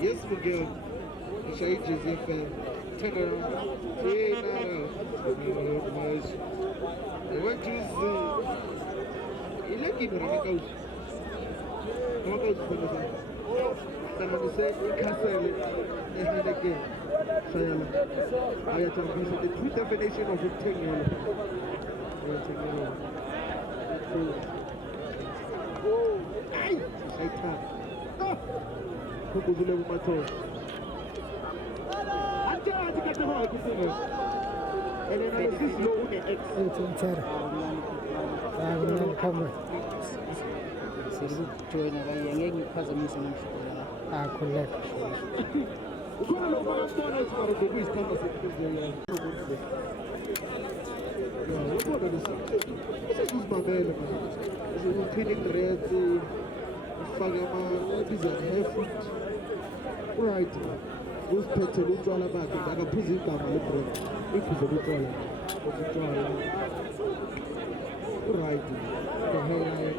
Yes, Miguel. Shai Joseph, turn around. Hey, I want to use the electric Ramakaus. Ramakaus for the same. Someone said, Castle, again. Sayala. I have to visit the true definition of a 10-year-old. Ay! Shaitan. Kukuzule umato. Acha atikate ho kusine. Ele na sisi lo une ex. Tunchara. Una kama. Sisi tuona bayenge phazamisa namshukuru. Khuleka. Ukona lo bakatona isibaro kokuyisithanda sekuzele. Ubona lesi. Sesizibambele manje. Ucleaning reds. Right. Who's petting the dollar back? I can put it down my little. If it's a dollar. Right. The hair.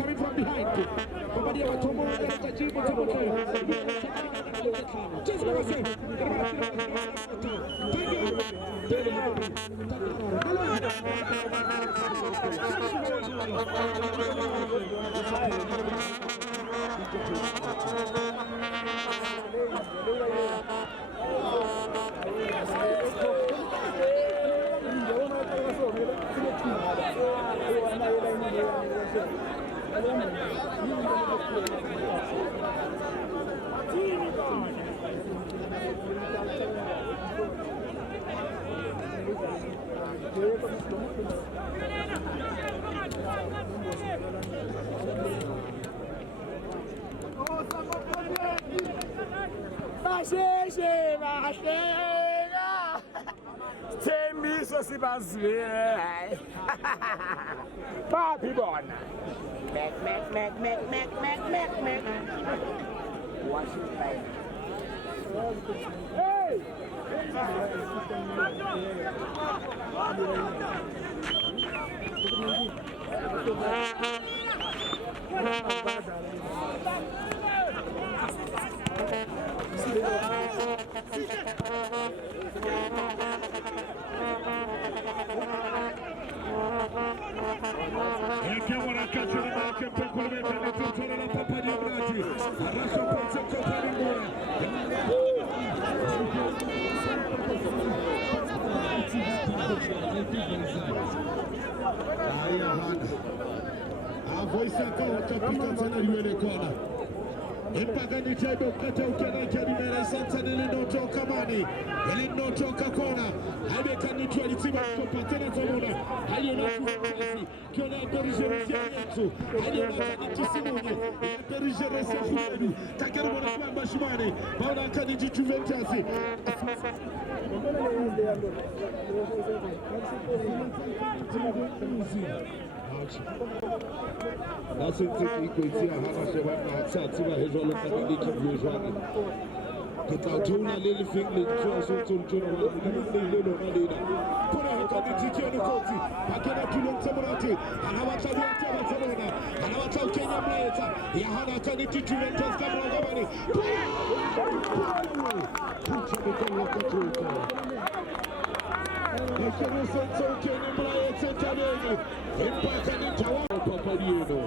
coming from behind. Thembiso sibazwile papi bona mek wash it right. Hey Impagani Tado Kata Ukena Kadimera Santa Delinoto Kamani, Elinoto Kakona, Ibekani Twalitima Patena Zamona, Ayona Kiona Dorigeresu, Ayona Tisimoni, Dorigeresu, Takarwana Bashmani, Paula Kaniji Juventus. Nasıl ikuitia hana shebana tatu wa hizo lokali kivyojani kitautuna lili fingli kwa soto mtono wa lilo malina kuna hekati tikio ni koti akena tulonta murati anawacha wote watamona anawacha Kenya mleta ya hana kaniti Juventus kama ngabani pucha mikono kutoka Ekene sento Kenya mleta tabeni impaka ni tawa Papadieno.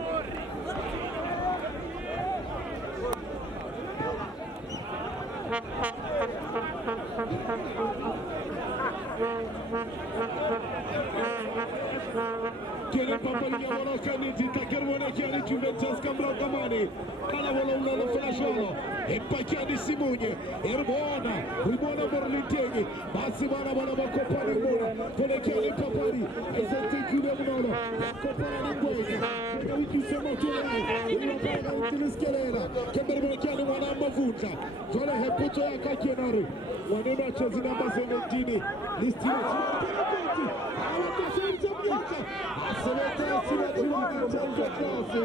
Tiene Papadieno wala kaniti takerwana kiani Juventus kamra kamani kana wala flasholo empakiani Simonye Ribona Morlitegi basi bana bakopani mbona kone kiani Papadi ezete kule mnono bakopani mbona kwa wiki sema tuone unapanga utiliskelera kembere kiani mwana mavuta zole heputo ya kakienari wanena chozi namba 17 listi ya penalty awakasenta mnyaka aseleta sina chanzo klasi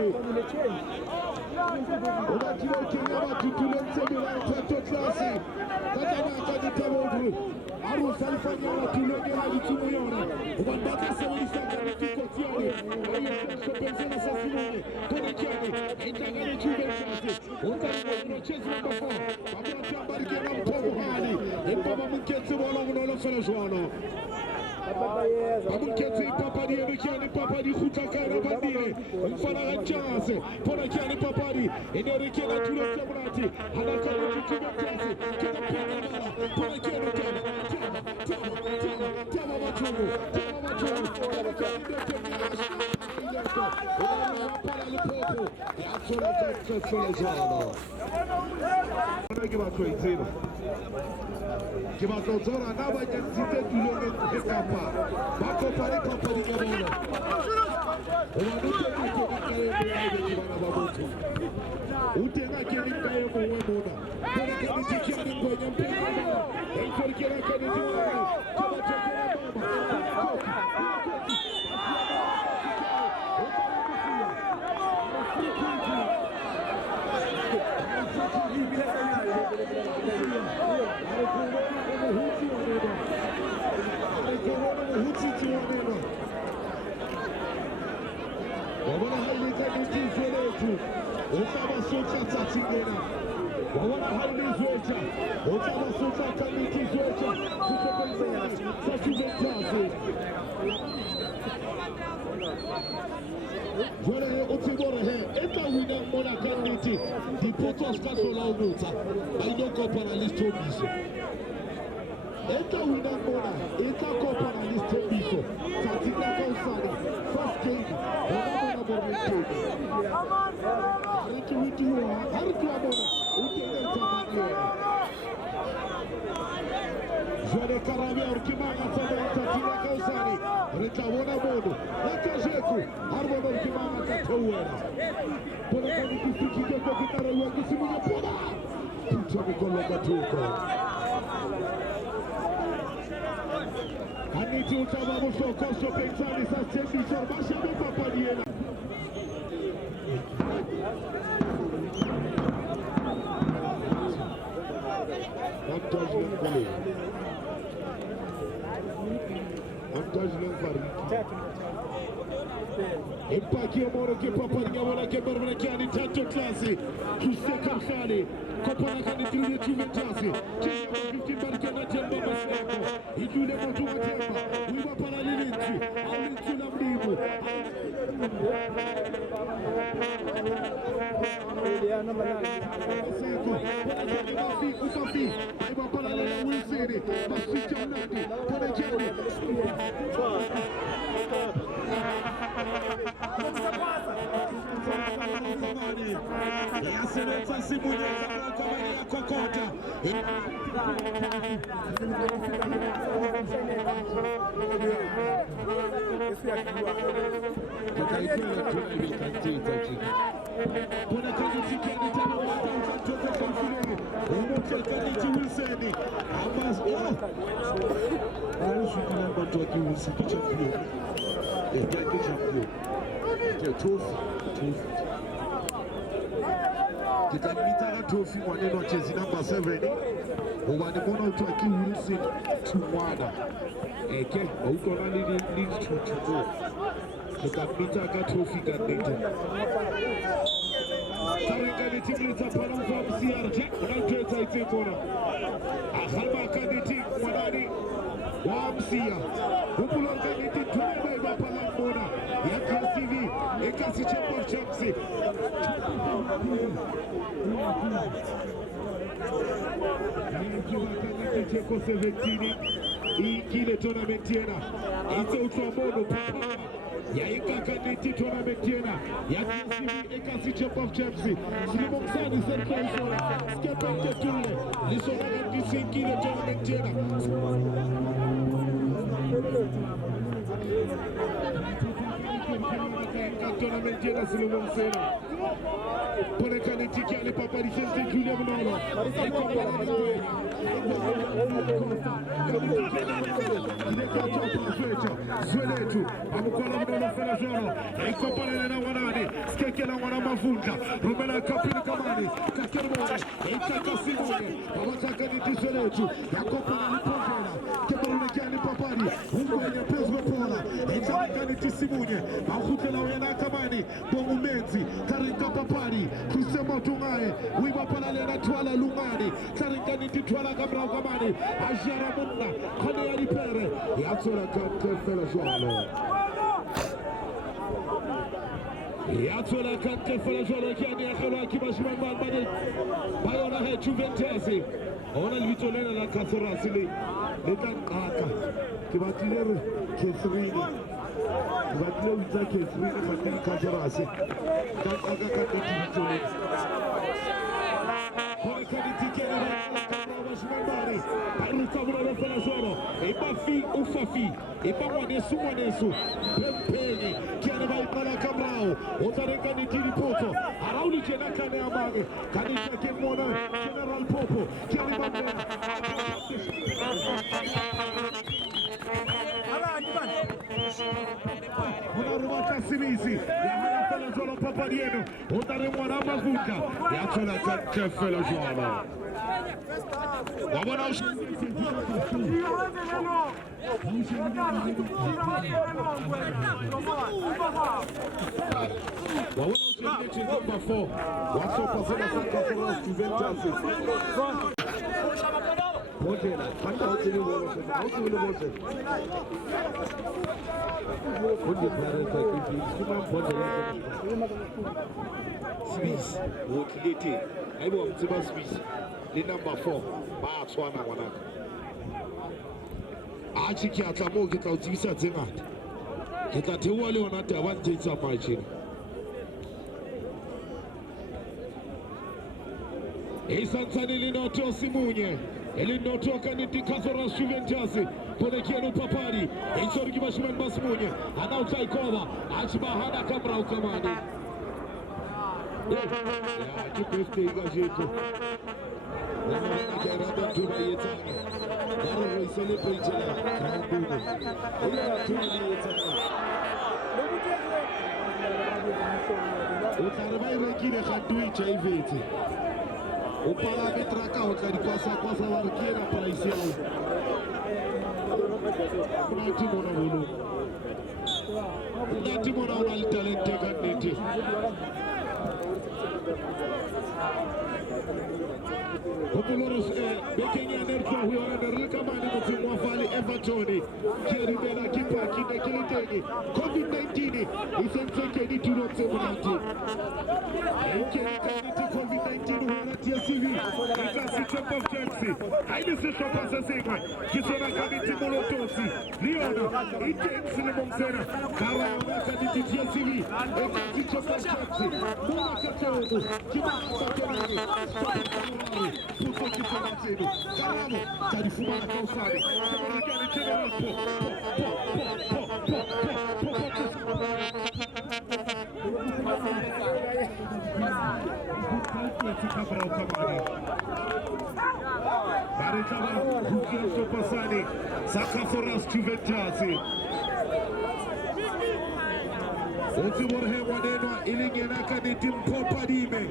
unajua Kenya tutulete bila chanzo klasi kama akajitabodu Arus alifanya watulege hadi tumuona ubandaka sawisa kama kikotiani ayo kupenzana sasa Simone kuna kiani itangani Juventus unacheza namba 4 babati ambarike na mtogo hali mpaba mkete wala unaona fana joano Abuketi Papadi Erikiani Papadi Kutakara Bandire Mfana Chance Pona Kiani Papadi Enerikiana Tulete Murati Anakani Juventus Kena Pena Pona Kiani Tama Machungu Kimatozora naba jensite tulenge kapa bako pari papa di ngabolo owanute kikaye kibana babutu utenga kiri kaye mwe mona kone kani tikiani kwenye mpira enkori kira kani tikiani kama tekera Wabona hailita nitizeletu Utama socha tatingena Wabona hailizwecha Utama socha kanitizwecha Kutopenzea Sasubentazi Jwele utibore he Eta wina mona kaniti Di potos kaso la unuta Ainoko para listo biso Eta wina mona Eta ko para listo biso Tatinga kausana First game Wabona mormitoni kimitiwa harikuwa bona utenda tamania Jole Karabia urkimanga tabata tina kausani rekabona bodo nakajeku harbodo urkimanga tatowera bona kani kifiki kwa kitara wa kisimunya bona tucho mikolo katuko Aniti utababu sokoso pensani sa sendi sorbasha bapa diena Impaki amoro che papa di amore che per chiani tanto classe tu sei cansale copana che ti dice tu mentasi ci siamo 15 perché non c'è un po' i giù le moto ma tempo we va para l'inizio all'inizio la primo Sofi ai va para la Wilsere ma si chiamati per Jerry Yaseleta Simunya kwa Maria Kokota Pona kazi tikeni tena kutoka kwa Fulani umokekani Wilsoni Abbas alishukana watu wa Wilson picha hiyo Kitamita trophy mwaneno chezi namba 7 ubani mwana utaki Wilson tumwana eke uko na lead to Kitamita trophy kadete Karengani timlita palam kwa CRJ unaiteta itekona Akhama kaditi mwanani Wamsia Upulongani titumba iba palambona Yaka CV Ekasi Chamber Chamsi Cheko 17 Ikile tournament tena Ito utuamono papa Ya ikakaditi tournament tena Ya KCV Ekasi Chamber Chamsi Silimonksani Serikali Sora Skepente Tule Lisona Gandisi Ikile tournament tena Tournament tena Silimonksena Pone kanitiki ane papa di Sente Julia Mnono Zweletu Amukola Mnono Fenazono Ikopale na wanani Skeke na wana mafunja Rumela kapini kamani Kakermone Ikaka Simone Pamata kaniti Zweletu Yakopala Lipozena Kebarune kiani papari Ungonya Pezgo Pola Ikaka kaniti Simone Mahutela Wena kamani Bongu Menzi Karinka papari Kusema tungae Wiba pala lena tuala lungani Karinka niti tuala kamrao kamani Ajara munna Kone ya lipere Yatsola kante fela jwalo Yatsola kante fela jwalo Kiani ya khala kibashima mbani Bayo na he Juventesi Ona livitolena la Kathorasili Lekan kaka Kibatilere Kesrini Kibatilere wita Kesrini Fatili Kathorasi Kan kaka kaka Kone kanitike na Mambari, Paruka Mura Felazoro, Ebafi Ufafi, Ebamwanesu Mwanesu, Pempeni, Kiana Baipala Cabrao, Otareka Nitiri Poto, Arauli Kenaka Neamane, Kanika Kenmona, General Popo, Kiana Mambera. Unarumata Simizi, Yamana Felazoro Papadieno, Otaremwana Mavuka, Yatola Kake Felazoro. Wabona ushiriki number 4 wasopasema sasa Juventus Modena hata hoteli wote hoteli wote Onde parenta kipi kima Modena Swiss wotleti aibo mtiba Swiss ni number 4 batswana ngwanaka achi ke atla mo ke tla utsisa tsengata ke tla theoa le ona taba ntse tsa matšhini Isansani linoto Simunye. Elinotoka niti Kazoras Juventus. Polekiano Papari. Isorgi Bashiman Basmunye. Anauta Ikova. Achibahana Kamra Ukamani. Ya, kipeste igajeto. Nakarada tumayetanga. Daro celebrate la. Kambuno. Oya tumayetanga. Ukarbai rekire khatui chaivete. Upala metraka utari kwasa warkira price yao. Kuna timu na bulu. Kuna timu na unali talente kanete. Populorus Bekenya nerfa huyo anaruka mani mtimu wa Valley Everton. Kieribela kipa kinde kiliteni. COVID-19 isenteke ni turote mwanati. COVID-19 huanatia CV. Ikasi Champ of Chelsea. Haini sisho pasa sema. Kisona kamiti molotosi. Liona. Intensi le monsena. Kawa wanaka nititia CV. Ikasi Champ of Chelsea. Mwana katobu. Kima katonani. Puso kisona tenu. Karamo. Tarifuma na kausani. Kama nikani general Baritaba Bukiaso Pasani Sakaforas Juventus Otimorhe wanenwa ilingenaka ni timpopa dime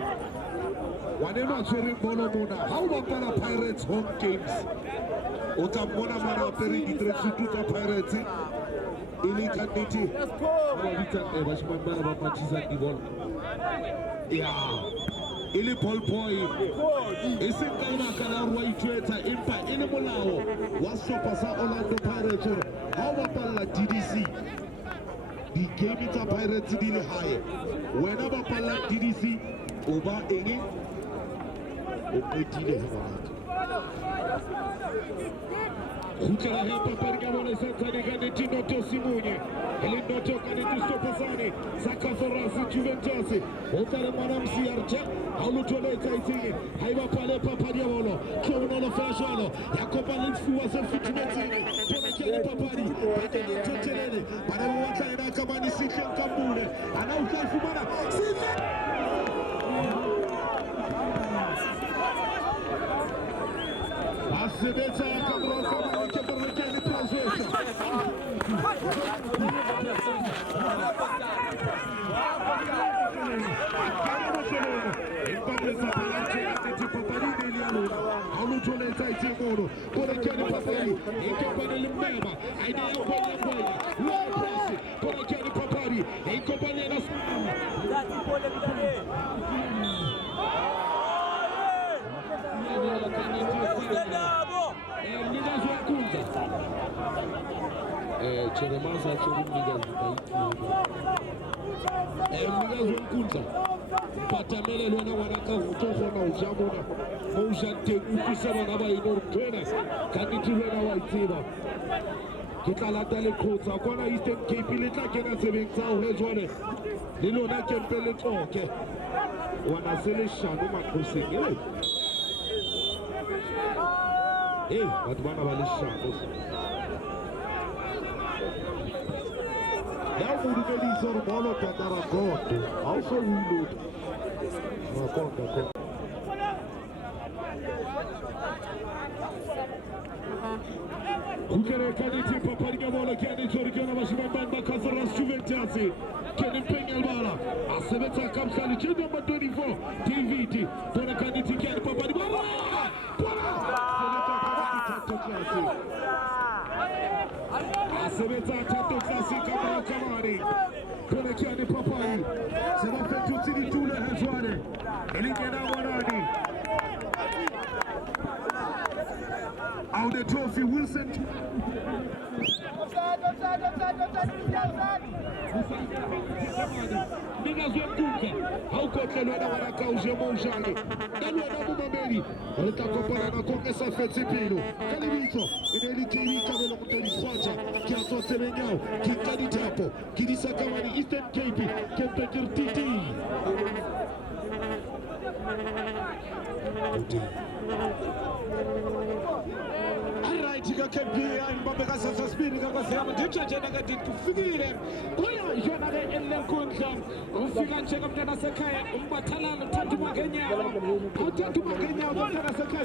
wanenwa zuri mbono muna hauma para Pirates home games utamona mana waperi idresututa Pirates ilikaniti wabita bashimambara wapachiza divola ya ili Paul Boy isinkalma kalarwa itweta impa ili mulao wasopasa Orlando Pirates hawa pala DDC the game ita Pirates dili high whenever pala DDC uba eni upetile hamanati Kukera hapa Pergamone Santani Ganeti Noto Simunye Elinoto Ganeti Stopasani Sakazorasi Juventus Otare Manamsi Archa Aulutoleta Itini Haiba Pale Papadiavolo Kionono Fashalo Yakoba Linfu was a fitness Ponakele Papadi Pakele Totelele Panawata Inakamani Sikian Kambule Anauka Fumana Asibeta Kamroka Keperkeni Prazesha Aulutoleta Itimoro Ponakele Papadi Ikopani Mbema Aina Yopani Mbaya Low Press Ponakele Papadi Ikopani Nas Cheremaza Cherimiga Miga Zunkunza Patamele Lwana Wanaka Utoho na Ujamona Moujante Ukisema Naba Inor Twene Kaniti Lwana Waitiba Kikalata le Kota Kwana Eastern Cape Ilita Kena Sebekta Uhezwane Lilo na Kempele Toke Wanasele Shanu Makosenge watu bana walishano ya murigeli zoro molo tatara goto also reload makonda Kukere kaniti papariga bola kani chorikana bashimamba Kazoras Juventus kani penyal bala asebeta kamsali chini number 24 TVT tona kaniti kani papariga Asebeta tato klasi kamara kamari Konekiani papai Sema fetu tini tule hezwane Elingena wanani Out the trophy Wilson Niggas were cooking. How could the Lord have a cause emotionally? Then what I'm Mabeli, or the Tacopana Congress of Fetsipino, Calivito, in any TV Cavolo Quacha, Kiato Semenao, Kikadi Tapo, Kidisakamani, Eastern Cape, Kempekir Titi. Alright, KP and Babeka Saspini Kakasama, Dichana did to figure it. Jonathan and Lenkunjam, Ufigan Chekam Tanasaka, Umbatala, Tantuma Kenya, Tantuma Kenya, Tanasaka,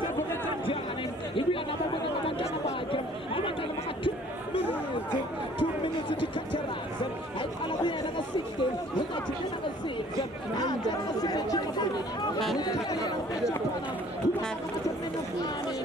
sevuka kanjani ibuya nababona abantwana bakhe abantwana baka 2 minutes to Cateras ayikhala kuyena ka-16 engajikela ka-6 ajala ka-6 ajika bana ukhala ubejapana ubaka bathemena fani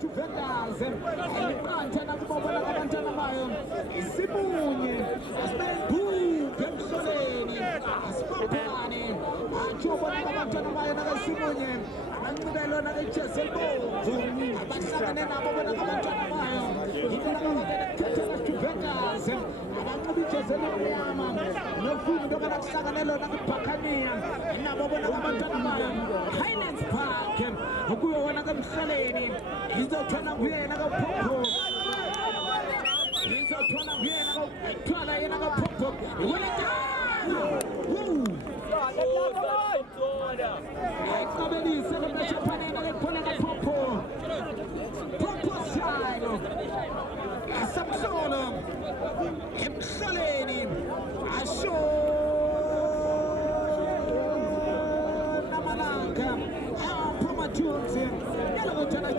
Juventus ayibantana kubona abantwana bayo isimunye asibhubhe emsoleni asibhubhane ajobona abantwana bayo nakasimunye abancibelo nakejezi elibomvu abahlangane nabo bona abantwana bayo Juventus abanciba ijezi elimnyama nofundo banakuhlangane lona kubhakhaniya nabo bona abantwana bayo Highlands Park ukuyo wona kamhlaleni izothana kuyena kaphopho izothana kuyena kathwala yena kaphopho wena ekabelise lokuchapanena lephona kaphopho phopho silo asamsolo emhlaleni asho namalanga Tunzi, yellow Tana,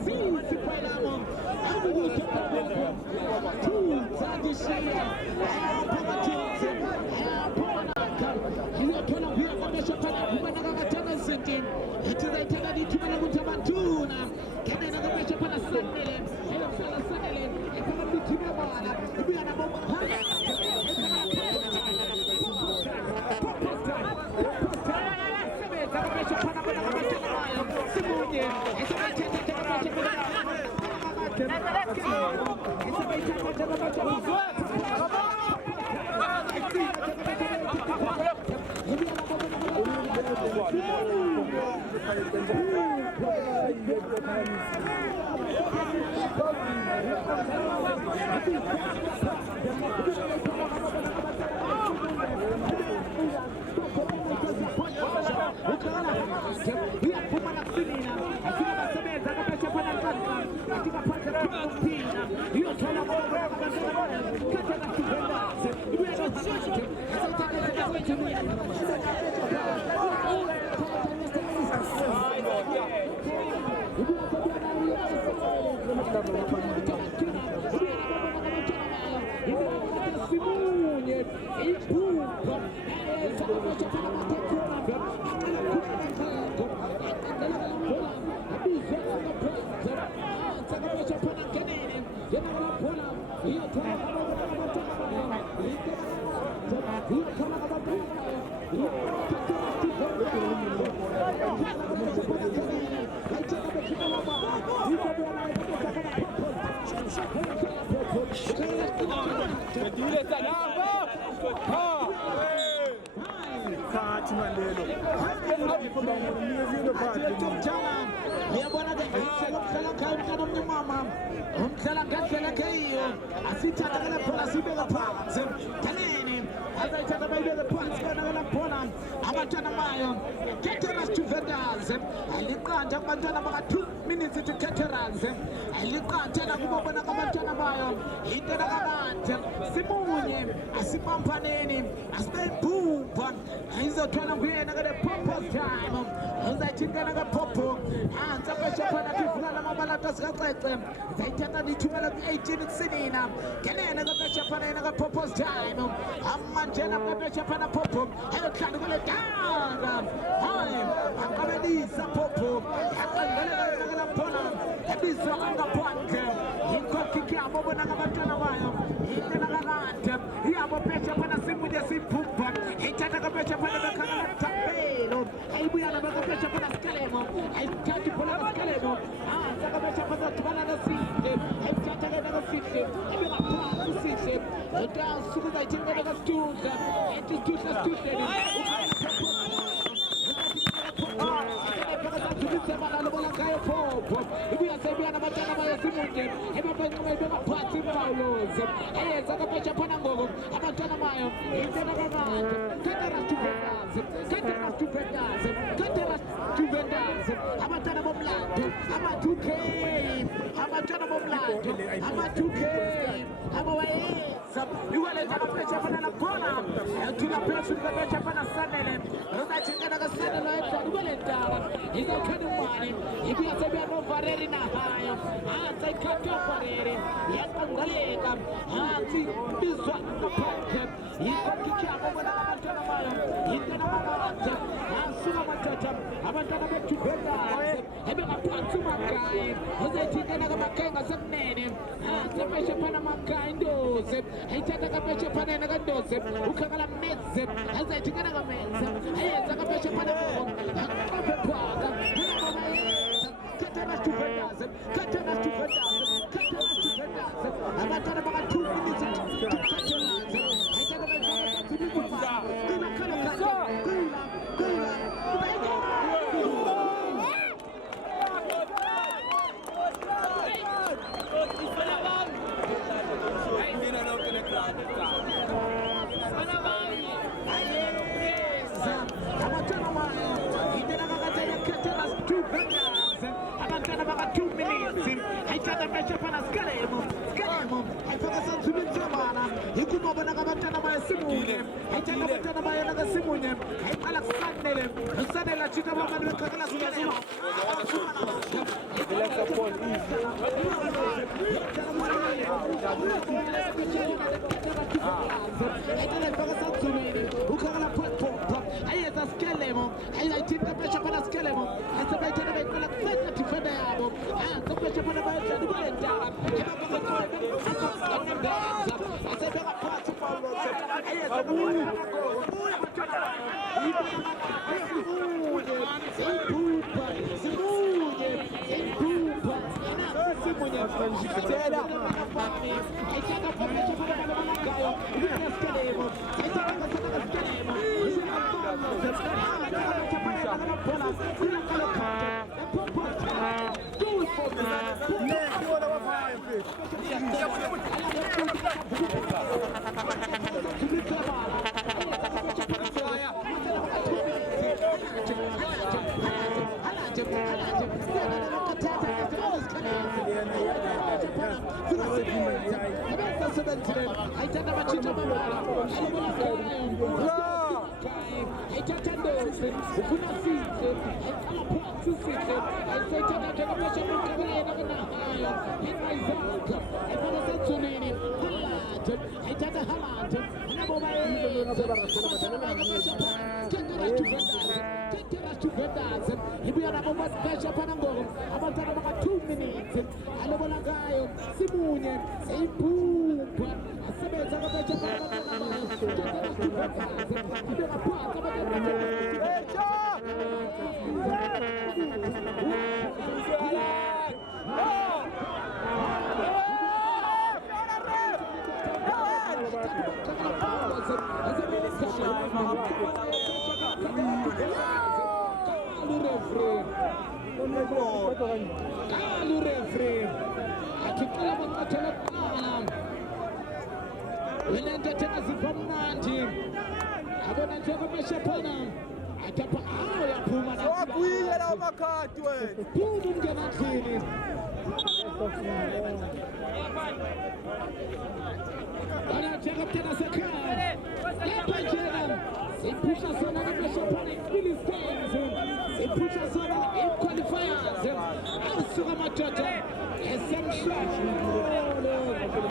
Zizi Pailamo, how do you get the two Zadishia, Tunzi, Pomanaka, you are Tona, we are the Shapana, Humanaka City, it is a Tana Tumana, Canada Shapana Sunday, Hello Sunday, and come up to Timana, we are a Makai, Hosetina Makenga Samnani, Samesha Panamakai Dose, Hitaka Pesha Pananagadose, Ukala Mezim, as I take another man, I have a Pesha Panama, Katanas to Fernandez, Katanas to Fernandez, Katanas to Fernandez, I'm not talking about 2 minutes to Katanas. I talk about to be good. Check up